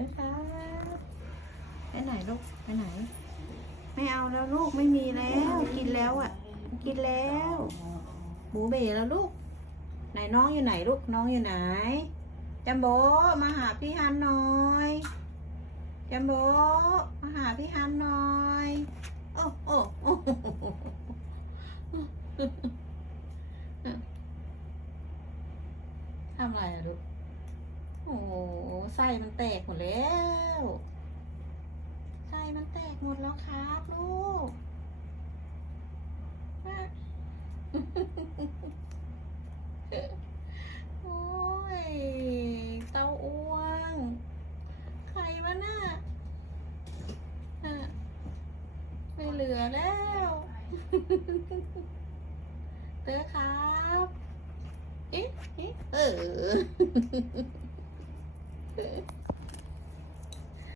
นะครับไปไหนลูกไปไหน ไม่เอาแล้วลูกไม่มีแล้ว กินแล้วอะ กินแล้วหมูเบ๋แล้วลูก ไหนน้องอยู่ไหนลูกน้องอยู่ไหนจัมโบมาหาพี่ฮันหน่อยจัมโบมาหาพี่ฮันหน่อยโอ้โอ้โอ้ทำอะไรอะลูกโอ้ ไส้มันแตกหมดแล้วไส้มันแตกหมดแล้วครับลูกอะโอ้ยเต้าอ้วงใครวะน่ะอะไม่เหลือแล้ว เตอครับ เอ๊ะเอ๊ะเออ this.